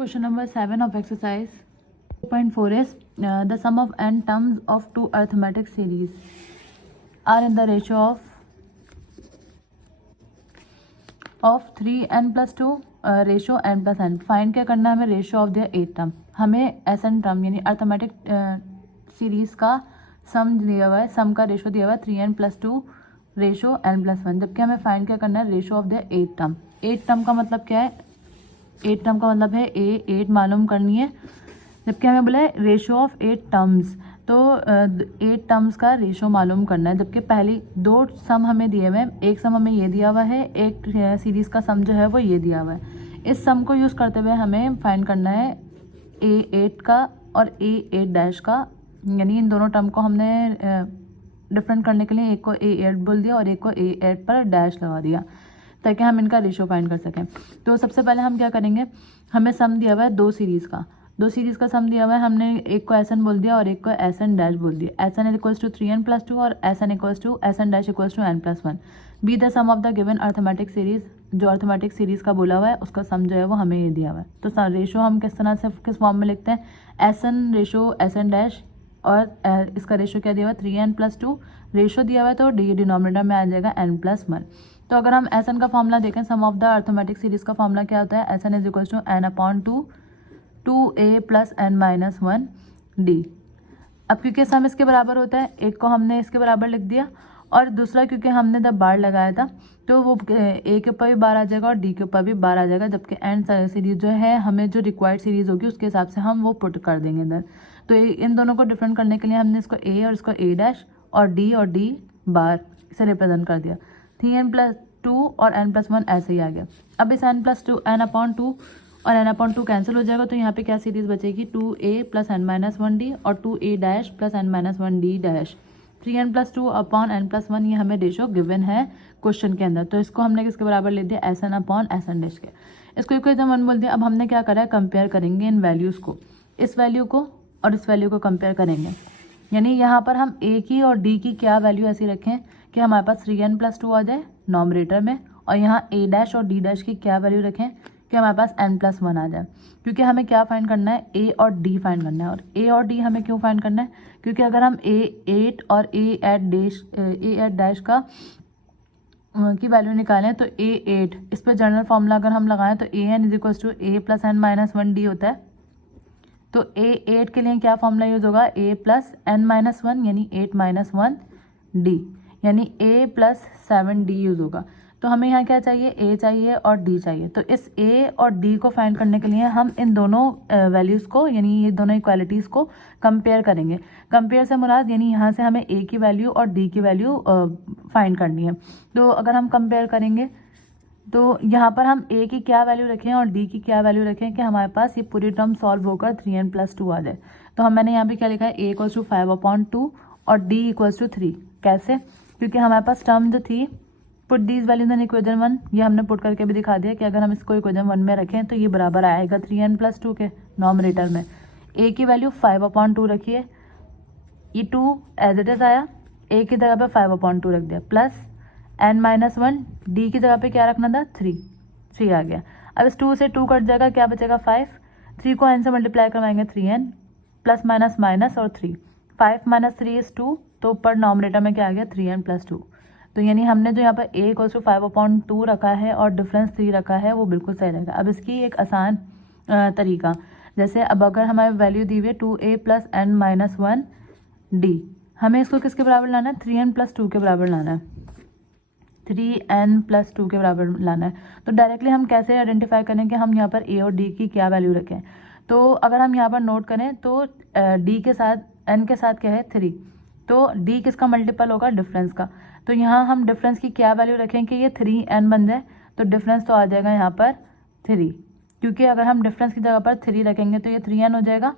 Question number 7 of exercise 2.4 is the sum of n terms of two arithmetic series are in the ratio of 3n plus 2 ratio n plus n. Find क्या करना है हमें? Ratio of the 8 term. हमें N term यानी arithmetic series का सम दिया हुआ है, सम का रेशो दिया हुआ है 3n plus 2 ratio n plus 1, जबकि हमें फाइंड क्या करना है? Ratio of the 8 term. 8 term का मतलब क्या है? 8 टर्म का मतलब है 8 मालूम करनी है, जबकि हमें बोला है रेशो ऑफ 8 टर्म्स, तो 8 टर्म्स का रेशो मालूम करना है. जबकि पहली दो सम हमें दिए हुए हैं, एक सम हमें ये दिया हुआ है, एक सीरीज़ का सम जो है वो ये दिया हुआ है. इस सम को यूज़ करते हुए हमें फाइंड करना है A8 का और A8 डैश का, यानी इन दोनों टर्म को हमने डिफरेंट करने के लिए एक को A8 बोल दिया और एक को A8 पर डैश लगा दिया ताकि हम इनका रेशो फाइंड कर सकें. तो सबसे पहले हम क्या करेंगे? हमें सम दिया हुआ है दो सीरीज़ का सम दिया हुआ है. हमने एक को एस एन बोल दिया और एक को एस एन डैश बोल दिया. S N equals to 3n plus 2 और S N equals to S N dash equals to n plus 1. Be the sum of the given arithmetic series. जो अर्थमेटिक सीरीज़ का बोला हुआ है उसका सम जो है वो हमें ये दिया हुआ है. तो रेशो हम किस तरह से किस फॉर्म में लिखते हैं? S N ratio S N dash और इसका रेशो क्या दिया हुआ है? 3n plus 2 रेशो दिया हुआ है, तो डी डिनोमिनेटर में आ जाएगा n plus 1. तो अगर हम एस एन का फॉर्मूला देखें, sum of the arithmetic series का फॉर्मूला क्या होता है? S N is equals to n upon 2a plus n minus 1 D. अब क्योंकि सम इसके बराबर होता है, एक को हमने इसके बराबर लिख दिया और दूसरा क्योंकि हमने जब बार लगाया था तो वो ए के ऊपर भी बार आ जाएगा और डी के ऊपर भी बार आ जाएगा, जबकि एंड सीरीज जो है हमें जो रिक्वायर्ड सीरीज़ होगी उसके हिसाब से हम वो पुट कर देंगे इधर. तो इन दोनों को डिफरेंट करने के लिए हमने इसको ए और इसको ए डैश और डी बार से रिप्रेजेंट कर दिया. 3n plus 2 और n plus 1 ऐसे ही आ गया. अब इस n plus 2 n अपॉन 2 और n अपॉन 2 कैंसिल हो जाएगा, तो यहाँ पे क्या सीरीज बचेगी? 2a plus n minus 1 D और 2a dash plus n minus 1 D dash. 3n plus 2 upon n plus 1 ये हमें रेशो गिवन है क्वेश्चन के अंदर, तो इसको हमने किसके बराबर ले दिया? S N upon S N dash के. इसको इक्वेशन 1 बोल दिया. अब हमने क्या करा है? कंपेयर करेंगे इन वैल्यूज़ को, इस वैल्यू को और इस वैल्यू को कंपेयर करेंगे. यानी यहाँ पर हम a की और d की क्या वैल्यू ऐसी रखें कि हमारे पास 3n plus 2 आ जाए नॉमरेटर में, और यहाँ a डैश और d डैश की क्या वैल्यू रखें कि हमारे पास n plus 1 आ जाए. क्योंकि हमें क्या फाइंड करना है? a और d फाइंड करना है. और a और d हमें क्यों फाइंड करना है? क्योंकि अगर हम a8 और a8 डैश का की वैल्यू निकालें तो a8 इस पर जनरल फार्मूला अगर हम लगाएं तो an is equals to a plus n minus 1 D होता है. तो a8 के लिए क्या फार्मूला यूज़ होगा? a प्लस n माइनस 1 यानी 8 माइनस 1 डी, यानी a प्लस 7 डी यूज़ होगा. तो हमें यहाँ क्या चाहिए? a चाहिए और d चाहिए. तो इस a और d को फाइंड करने के लिए हम इन दोनों वैल्यूज़ को यानी ये दोनों इक्वालिटीज़ को कंपेयर करेंगे. कंपेयर से मुराद यानी यहाँ से हमें a की वैल्यू और d की वैल्यू फाइंड करनी है. तो अगर हम कंपेयर करेंगे तो यहाँ पर हम a की क्या वैल्यू रखें और d की क्या वैल्यू रखें कि हमारे पास ये पूरी टर्म सॉल्व होकर 3n plus 2 आ जाए. तो मैंने यहाँ पे क्या लिखा है? a इक्वल्स टू 5 अपॉन 2 और d इक्वल्स टू 3. कैसे? क्योंकि हमारे पास टर्म जो थी put these values in equation 1, ये हमने पुट करके भी दिखा दिया कि अगर हम इसको इक्वेशन 1 में रखें तो ये बराबर आएगा 3n plus 2 के नॉमरेटर में. a की वैल्यू 5 अपॉन 2 रखिए, ये 2 एज इट इज़ आया, a की जगह पे 5 अपॉन 2 रख दिया, प्लस n माइनस 1 d की जगह पे क्या रखना था? 3 आ गया. अब इस 2 से 2 कट जाएगा, क्या बचेगा? 5. 3 को n से मल्टीप्लाई करवाएंगे 3n प्लस माइनस माइनस और 3. 5 माइनस 3 इज 2, तो ऊपर नॉमरेटर में क्या आ गया? 3n plus 2. तो यानी हमने जो यहाँ पर a इक्वल्स टू 5 अपॉन 2 रखा है और डिफरेंस 3 रखा है वो बिल्कुल सही रहेगा. अब इसकी एक आसान तरीका, जैसे अब अगर हमारी वैल्यू दी हुई है 2a plus n minus 1 D, हमें इसको किसके बराबर लाना है? 3n plus 2 के बराबर लाना है. 3n plus 2 के बराबर लाना है. तो डायरेक्टली हम कैसे आइडेंटिफाई करें कि हम यहाँ पर a और d की क्या वैल्यू रखें? तो अगर हम यहाँ पर नोट करें तो d के साथ n के साथ क्या है? 3. तो d किसका मल्टीपल होगा? डिफरेंस का. तो यहाँ हम डिफरेंस की क्या वैल्यू रखें कि ये 3n बन जाए? तो डिफरेंस तो आ जाएगा यहाँ पर 3, क्योंकि अगर हम डिफरेंस की जगह पर 3 रखेंगे तो ये 3n हो जाएगा,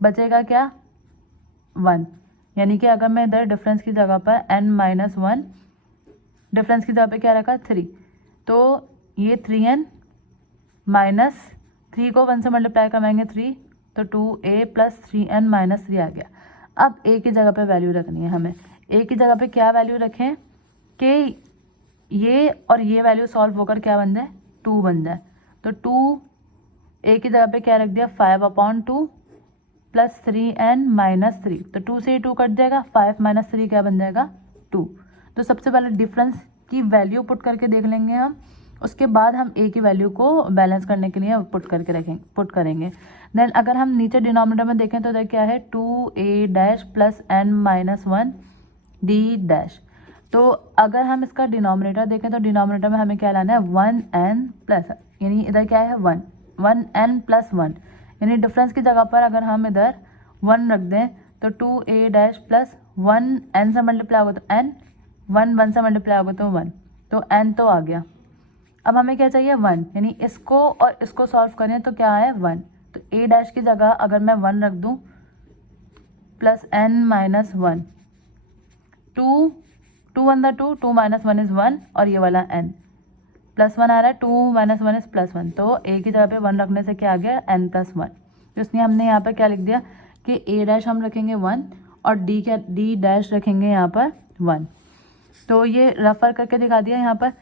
बचेगा क्या? 1. यानी कि अगर मैं इधर डिफरेंस की जगह पर n माइनस 1 डिफरेंस की जगह पे क्या रखा? 3, तो ये 3n माइनस 3 को 1 से मल्टीप्लाई करवाएंगे 3, तो 2a प्लस 3n माइनस 3 आ गया. अब a की जगह पे वैल्यू रखनी है हमें. a की जगह पे क्या वैल्यू रखें कि ये और ये वैल्यू सॉल्व होकर क्या बन जाए? 2 बन जाए. तो 2 ए की जगह पे क्या रख दिया 5/2 प्लस 3n माइनस 3, तो 2 से 2 कट जाएगा, 5 माइनस 3 क्या बन जाएगा 2। तो सबसे पहले डिफरेंस की वैल्यू पुट करके देख लेंगे हम, उसके बाद हम ए की वैल्यू को बैलेंस करने के लिए पुट करेंगे। देन अगर हम नीचे डिनोमिनेटर में देखें तो क्या है 2a plus n minus 1 d। तो अगर हम इसका डिनोमिनेटर देखें तो डिनोमिनेटर में हमें क्या लाना है 1n प्लस, यानी इधर क्या है 1n प्लस 1, यानी डिफरेंस की जगह पर अगर हम इधर 1 रख दें तो 2a प्लस 1n से मल्टीप्लाई होगा तो n, 1 से मल्टीप्लाई होगा तो 1, तो n तो आ गया। अब हमें क्या चाहिए 1, यानी इसको और इसको सॉल्व करें तो क्या है 1, तो a' की जगह अगर मैं 1 रख दूं plus n minus 1, 2 1 2, 2 minus 1 is 1 और ये वाला n प्लस 1 आ रहा है, 2 माइनस 1 इज़ प्लस 1, तो a की जगह पे 1 रखने से क्या आ गया n प्लस 1। तो इसलिए हमने यहाँ पर क्या लिख दिया कि a' हम रखेंगे 1 और d' रखेंगे यहाँ पर 1। तो ये रेफर करके दिखा दिया, यहाँ पर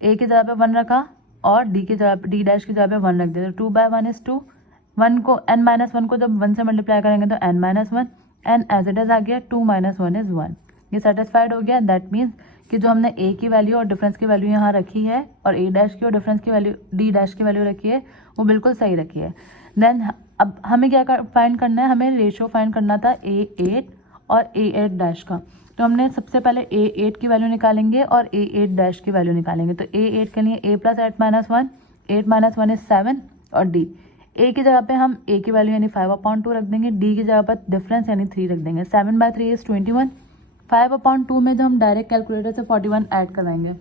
a की जगह पे 1 रखा और d' की जगह पे 1 रख दिया, तो 2/1 इज़ 2, 1 को n माइनस 1 को जब 1 से मल्टीप्लाई करेंगे तो n minus 1, n as it is आ गया, 2 माइनस 1 इज़ 1। ये सेटिस्फाइड हो गया। दैट मीन्स कि जो हमने a की वैल्यू और डिफरेंस की वैल्यू यहाँ रखी है और a' की और डिफरेंस की वैल्यू d' की वैल्यू रखी है वो बिल्कुल सही रखी है। देन अब हमें क्या फाइंड करना है, हमें रेशो फाइंड करना था a8 और a8' का। तो हमने सबसे पहले a8 की वैल्यू निकालेंगे और a8' की वैल्यू निकालेंगे। तो a8 के लिए a plus 8 minus 1, 8 minus 1 is 7 और d। a की जगह पे हम a की वैल्यू यानी 5/2 रख देंगे, d की जगह पर डिफरेंस यानी 3 रख देंगे। 7/3 इज 21, 5/2 में जो हम डायरेक्ट कैलकुलेटर से 41 ऐड कराएंगे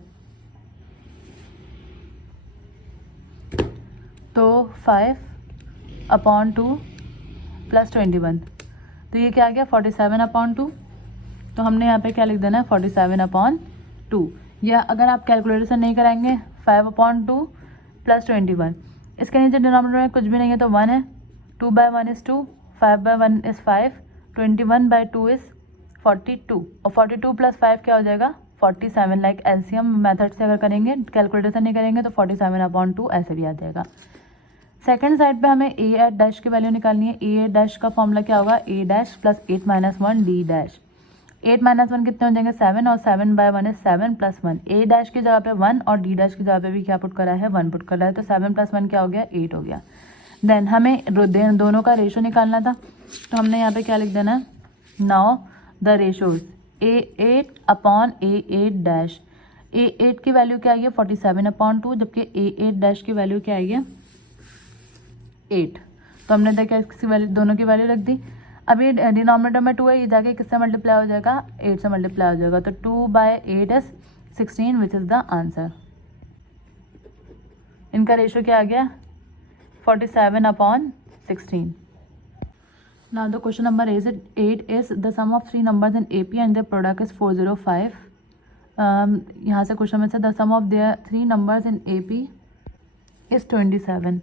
तो 5/2 प्लस 21, तो ये क्या आ गया 47/2। तो हमने यहाँ पे क्या लिख देना है 47/2, या अगर आप कैलकुलेटर से नहीं कराएंगे 5/2 प्लस 21, इसके नीचे डिनोमिनेटर में कुछ भी नहीं है तो 1 है, 2/1 इज़ 2, 5/1 इज़ 5, 21/2 इज़ 42 और 42 प्लस 5 क्या हो जाएगा 47। लाइक एलसीएम मेथड से अगर करेंगे, कैलकुलेटर से नहीं करेंगे तो 47/2 ऐसे भी आ जाएगा। सेकंड साइड पे हमें a8' की वैल्यू निकालनी है। a8' का फॉर्मूला क्या होगा a' plus 8 minus 1 d'। 8 minus 1 कितने हो जाएंगे 7 और 7/1 इज 7 प्लस 1। a' की जगह पे 1 और d' की जगह पे भी क्या पुट करा है 1 पुट करा है, तो 7 प्लस 1 क्या हो गया 8 हो गया। देन हमें दोनों का रेशो निकालना था, तो हमने यहाँ पे क्या लिख देना है now the ratios a8/a8'। a8 की वैल्यू क्या आई है 47/2, जबकि a8' की वैल्यू क्या आई है 8। तो हमने देखा इसकी वैल्यू दोनों की वैल्यू रख दी। अब ये डिनोमिनेटर में 2 है, ये जाके किससे मल्टीप्लाई हो जाएगा 8 से मल्टीप्लाई हो जाएगा, तो 2/8 is 16 which is the answer. इनका रेशो क्या आ गया 47/16। Now the question number 8 is the sum of 3 numbers in AP and their product is 405. यहाँ से क्वेश्चन में से the sum of their 3 numbers in AP is 27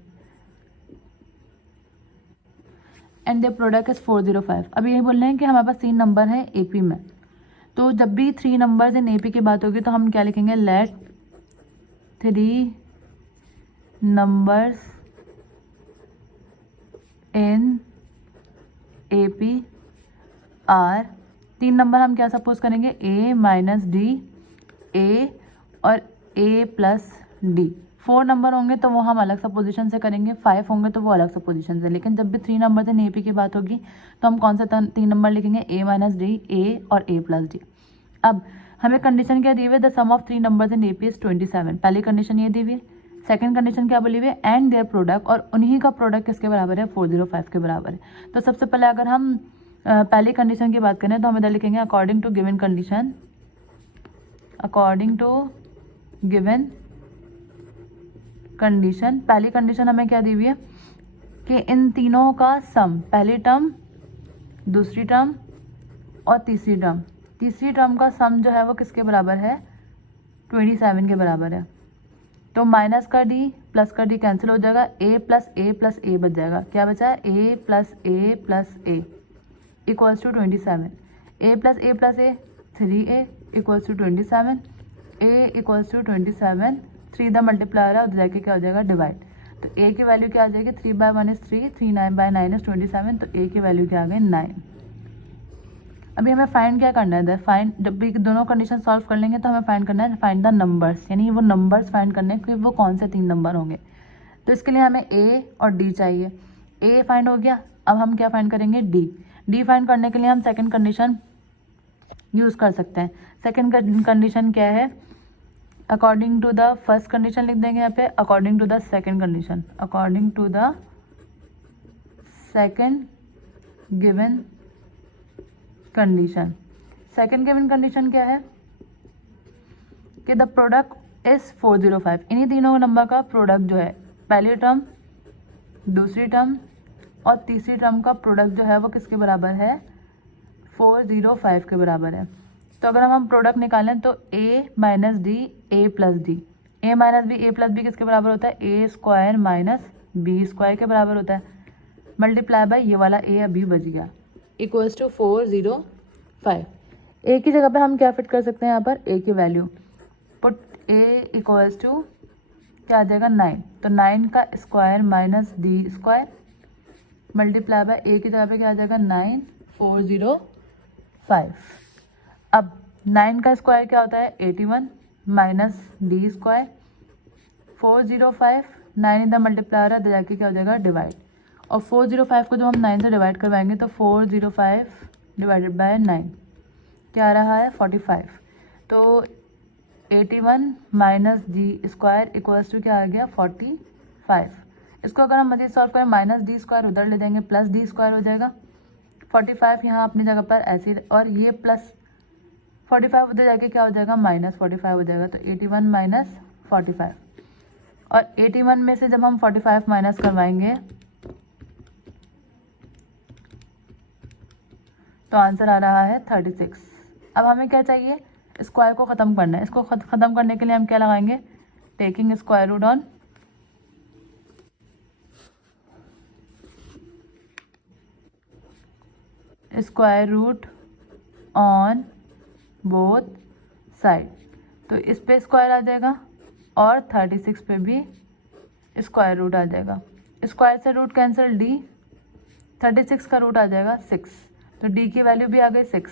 and their product is 405. अब ये बोल रहे हैं कि हमारे पास 3 नंबर हैं AP में, तो जब भी 3 नंबर्स इन AP की बात होगी तो हम क्या लिखेंगे let 3 numbers in AP are, 3 number हम क्या सपोज करेंगे A माइनस डी, A और A प्लस डी। 4 नंबर होंगे तो वो हम अलग सा पोजीशन से करेंगे, 5 होंगे तो वो अलग सा पोजीशन से। लेकिन जब भी 3 नंबर से AP की बात होगी तो हम कौन सा 3 नंबर लिखेंगे A माइनस डी, A और A प्लस डी। अब हमें कंडीशन क्या दी हुई है the sum of 3 numbers in AP is 27। पहली कंडीशन ये दी हुई है। सेकंड कंडीशन क्या बोली हुई है एंड देयर प्रोडक्ट, और उन्हीं का प्रोडक्ट किसके बराबर है 405 के बराबर है। तो सबसे पहले अगर हम पहली कंडीशन की बात करें तो हम इधर लिखेंगे according to given condition, according to given condition. पहली कंडीशन हमें क्या दी हुई है कि इन तीनों का सम, पहली टर्म, दूसरी टर्म और तीसरी टर्म, तीसरी टर्म का सम जो है वो किसके बराबर है 27 के बराबर है। तो माइनस का डी प्लस का डी कैंसिल हो जाएगा, a प्लस ए बच जाएगा। क्या बचा है a plus A equals to 27। a plus A 3a equals to 27, a equals to 27, 3 the multiplier है उधर जाके क्या हो जाएगा डिवाइड। तो a की वैल्यू क्या आ जाएगी, 3/1 इज 3, 3/9 इज 27, तो a की वैल्यू क्या आ गई 9। अभी हमें फाइंड क्या करना है इधर, फाइंड जब भी दोनों कंडीशन सॉल्व कर लेंगे तो हमें फाइंड करना है, फाइंड द नंबर्स, यानी वो नंबर्स फाइंड करने हैं कि वो कौन से 3 नंबर होंगे। तो इसके लिए हमें a और d चाहिए। a फाइंड हो गया, अब हम क्या फाइंड करेंगे, d फाइंड करने के लिए हम सेकंड कंडीशन यूज़ कर सकते हैं। सेकंड कंडीशन क्या है, according to the first condition लिख देंगे यहाँ पे, according to the second condition, according to the second given condition. Second given condition क्या है कि द प्रोडक्ट इज 405, इन्हीं तीनों नंबर का प्रोडक्ट जो है, पहली टर्म, दूसरी टर्म और तीसरी टर्म का प्रोडक्ट जो है वो किसके बराबर है, 405 के बराबर है। तो अगर हम प्रोडक्ट निकालें तो a minus D A plus D, A minus B A plus B किसके बराबर होता है, A square minus B square के बराबर होता है, मल्टीप्लाई बाय ये वाला a अभी बच गया, इक्वल्स टू 405। a की जगह पे हम क्या फिट कर सकते हैं यहाँ पर, a की value, put a equals to क्या आ जाएगा 9, तो 9 का square minus D square multiply by a की जगह पे क्या आ जाएगा 9, 405। अब 9 का स्क्वायर क्या होता है 81 माइनस डी स्क्वायर 405, 9 इधर मल्टीप्लाई है, जाके क्या हो जाएगा डिवाइड, और 405 को जब हम 9 से डिवाइड करवाएंगे तो 405 डिवाइडेड बाय 9 क्या आ रहा है 45, तो 81 minus D square equals to क्या आ गया 45। इसको अगर हम मज़ीद सॉल्व करें, माइनस डी स्क्वायर उधर ले देंगे, प्लस डी स्क्वायर हो जाएगा, 45 यहाँ अपनी जगह पर ऐसे, और ये प्लस 45 उधर जाके क्या हो जाएगा माइनस 45 हो जाएगा, तो 81 माइनस 45, और 81 में से जब हम 45 माइनस करवाएंगे तो आंसर आ रहा है 36। अब हमें क्या चाहिए, स्क्वायर को ख़त्म करना है। इसको ख़त्म करने के लिए हम क्या लगाएंगे, taking square root on square root on both side, तो इस पे स्क्वायर आ जाएगा और 36 पे भी स्क्वायर रूट आ जाएगा। स्क्वायर से रूट कैंसिल, डी 36 का रूट आ जाएगा 6, तो डी की वैल्यू भी आ गई 6।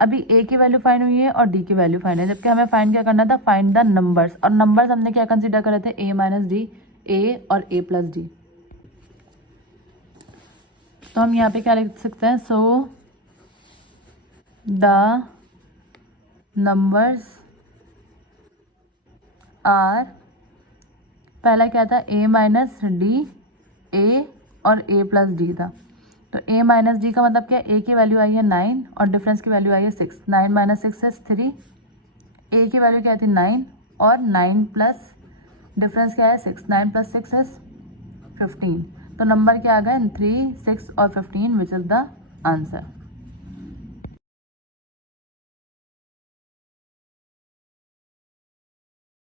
अभी ए की वैल्यू फाइंड हुई है और डी की वैल्यू फाइंड है, जबकि हमें फाइंड क्या करना था, फाइंड द नंबर्स, और नंबर्स हमने क्या कंसीडर करे थे, ए माइनस डी, ए और ए प्लस डी। तो हम यहाँ पे क्या लिख सकते हैं, सो द नंबर्स आर, पहला क्या था a माइनस डी, ए और a प्लस डी था, तो a माइनस डी का मतलब क्या, a की वैल्यू आई है 9 और डिफरेंस की वैल्यू आई है 6, 9 माइनस 6 इज 3, a की वैल्यू क्या थी 9 और 9 प्लस डिफरेंस क्या है 6, 9 प्लस 6 इज 15, तो नंबर क्या आ गए 3, 6 और 15 विच इज़ द आंसर।